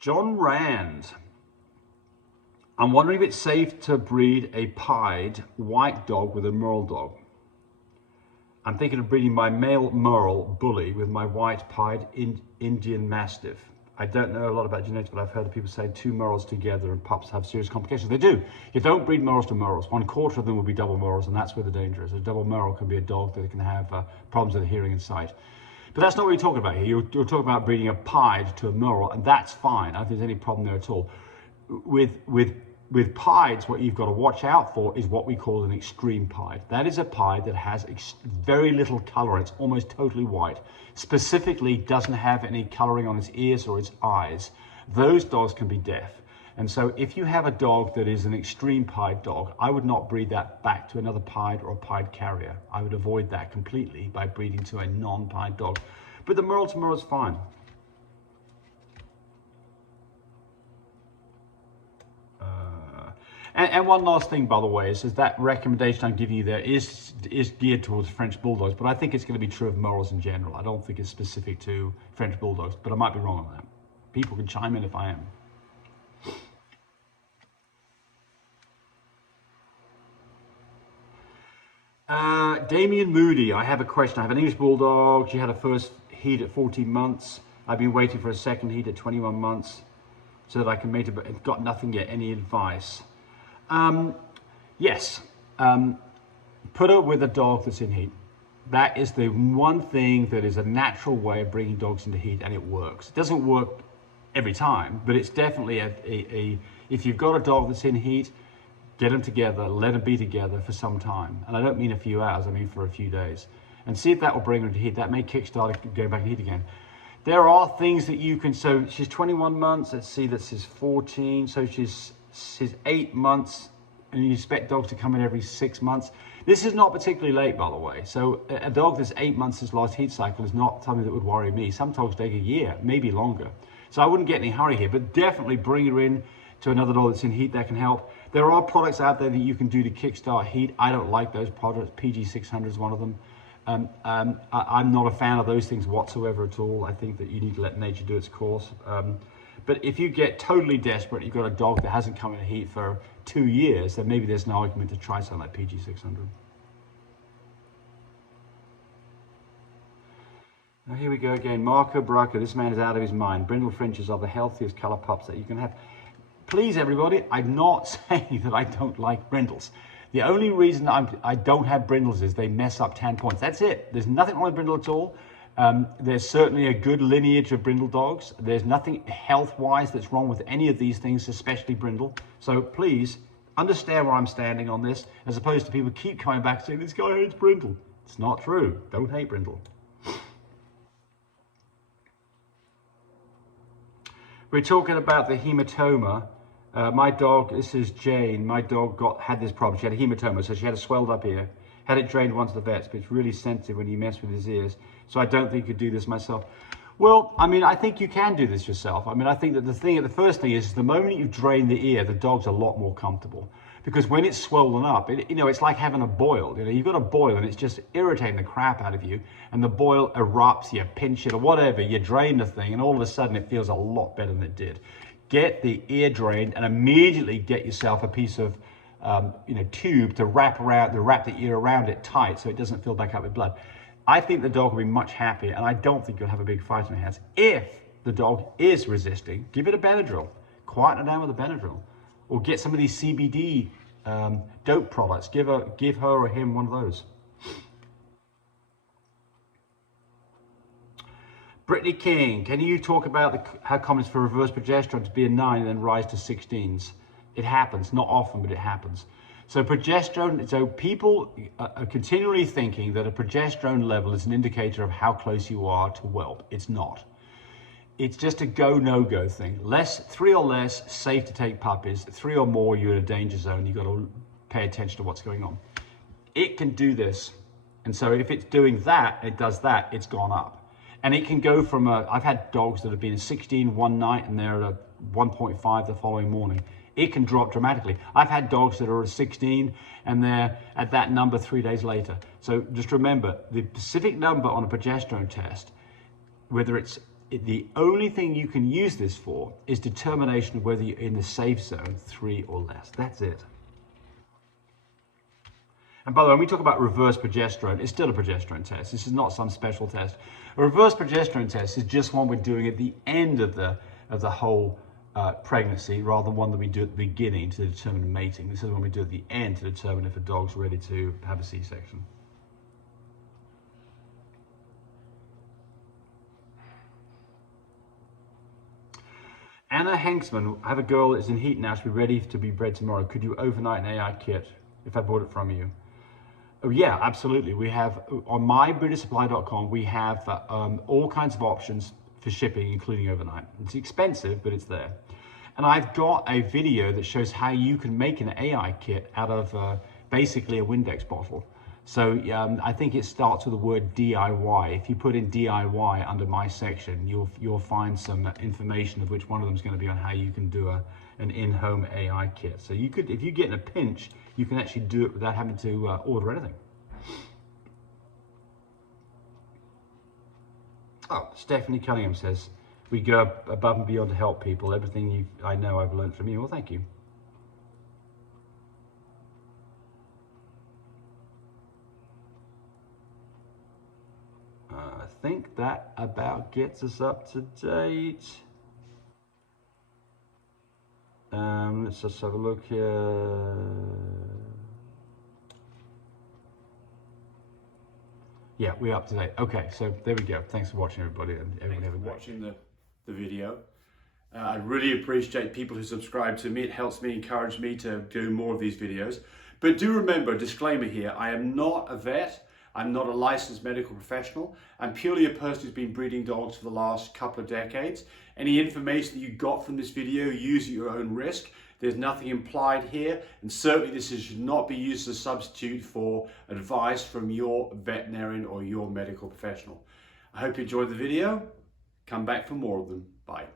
John Rand. I'm wondering if it's safe to breed a pied white dog with a Merle dog. I'm thinking of breeding my male Merle bully with my white pied Indian Mastiff. I don't know a lot about genetics, but I've heard people say two Merles together and pups have serious complications. They do. You don't breed Merles to Merles. 1/4 of them will be double Merles, and that's where the danger is. A double Merle can be a dog that can have problems with hearing and sight. But that's not what you're talking about here. You're talking about breeding a pied to a Merle, and that's fine. I don't think there's any problem there at all. With pieds, what you've got to watch out for is what we call an extreme pied. That is a pied that has very little color. It's almost totally white. Specifically, doesn't have any coloring on its ears or its eyes. Those dogs can be deaf. And so if you have a dog that is an extreme pied dog, I would not breed that back to another pied or a pied carrier. I would avoid that completely by breeding to a non-pied dog. But the Merle to Merle is fine. And one last thing, by the way, is that recommendation I'm giving you there is geared towards French Bulldogs, but I think it's going to be true of Merles in general. I don't think it's specific to French Bulldogs, but I might be wrong on that. People can chime in if I am. Damien Moody, I have a question. I have an English Bulldog. She had a first heat at 14 months. I've been waiting for a second heat at 21 months so that I can mate her, but got nothing yet. Any advice? Yes, put her with a dog that's in heat. That is the one thing that is a natural way of bringing dogs into heat, and it works. It doesn't work every time, but it's definitely if you've got a dog that's in heat, get them together, let them be together for some time. And I don't mean a few hours, I mean for a few days. And see if that will bring her into heat. That may kickstart it going back to heat again. There are things that you can, so she's 21 months, let's see, this is 14, so she's 8 months, and you expect dogs to come in every 6 months. This is not particularly late, by the way. So a dog that's 8 months since last heat cycle is not something that would worry me. Some dogs take a year, maybe longer. So I wouldn't get any hurry here, but definitely bring her in to another dog that's in heat. That can help. There are products out there that you can do to kickstart heat. I don't like those products. PG600 is one of them. I'm not a fan of those things whatsoever at all. I think that you need to let nature do its course. But if you get totally desperate, you've got a dog that hasn't come in heat for 2 years, then maybe there's an argument to try something like PG600. Now here we go again. Marco Bracco, this man is out of his mind. Brindle Frenches are the healthiest color pups that you can have. Please, everybody, I'm not saying that I don't like brindles. The only reason I don't have brindles is they mess up tan points. That's it. There's nothing wrong with brindle at all. There's certainly a good lineage of brindle dogs. There's nothing health-wise that's wrong with any of these things, especially brindle. So please understand where I'm standing on this, as opposed to people keep coming back saying, this guy hates brindle. It's not true. Don't hate brindle. We're talking about the hematoma. My dog, this is Jane, my dog had this problem. She had a hematoma, so she had a swelled up ear. Had it drained once to the vets, but it's really sensitive when you mess with his ears. So I don't think you could do this myself. Well, I mean, I think you can do this yourself. I mean, I think that the first thing is the moment you drain the ear, the dog's a lot more comfortable. Because when it's swollen up, it's like having a boil. You've got a boil and it's just irritating the crap out of you. And the boil erupts, you pinch it or whatever, you drain the thing, and all of a sudden it feels a lot better than it did. Get the ear drained and immediately get yourself a piece of tube to wrap the ear around it tight so it doesn't fill back up with blood. I think the dog will be much happier, and I don't think you'll have a big fight on your hands. If the dog is resisting, give it a Benadryl. Quieten it down with a Benadryl. Or get some of these CBD dope products. Give her or him one of those. Brittany King, can you talk about how common it is for reverse progesterone to be a 9 and then rise to 16s? It happens, not often, but it happens. So progesterone, so people are continually thinking that a progesterone level is an indicator of how close you are to whelp. It's not. It's just a go, no-go thing. 3 or less, safe to take puppies. 3 or more, you're in a danger zone. You've got to pay attention to what's going on. It can do this. And so if it's doing that, it does that, it's gone up. And it can go from I've had dogs that have been at 16 one night and they're at a 1.5 the following morning. It can drop dramatically. I've had dogs that are at 16 and they're at that number 3 days later. So just remember, the specific number on a progesterone test, whether it's the only thing you can use this for is determination of whether you're in the safe zone 3 or less. That's it. And by the way, when we talk about reverse progesterone, it's still a progesterone test. This is not some special test. A reverse progesterone test is just one we're doing at the end of the whole pregnancy, rather than one that we do at the beginning to determine mating. This is one we do at the end to determine if a dog's ready to have a C-section. Anna Hanksman, I have a girl that's in heat now. She'll be ready to be bred tomorrow. Could you overnight an AI kit if I bought it from you? Oh yeah, absolutely. We have on mybreedersupply.com, we have all kinds of options for shipping, including overnight. It's expensive, but it's there. And I've got a video that shows how you can make an AI kit out of basically a Windex bottle. So I think it starts with the word DIY. If you put in DIY under my section, you'll find some information of which one of them is going to be on how you can do an in-home AI kit. So you could, if you get in a pinch, you can actually do it without having to order anything. Oh, Stephanie Cunningham says, we go above and beyond to help people. Everything I know I've learned from you. Well, thank you. I think that about gets us up to date. Let's just have a look here. Yeah, we're up to date. Okay, so there we go. Thanks for watching, everybody. And everyone Thanks for watching the video. I really appreciate people who subscribe to me. It helps me, encourage me to do more of these videos. But do remember, disclaimer here, I am not a vet. I'm not a licensed medical professional. I'm purely a person who's been breeding dogs for the last couple of decades. Any information that you got from this video, use at your own risk. There's nothing implied here, and certainly this should not be used as a substitute for advice from your veterinarian or your medical professional. I hope you enjoyed the video. Come back for more of them. Bye.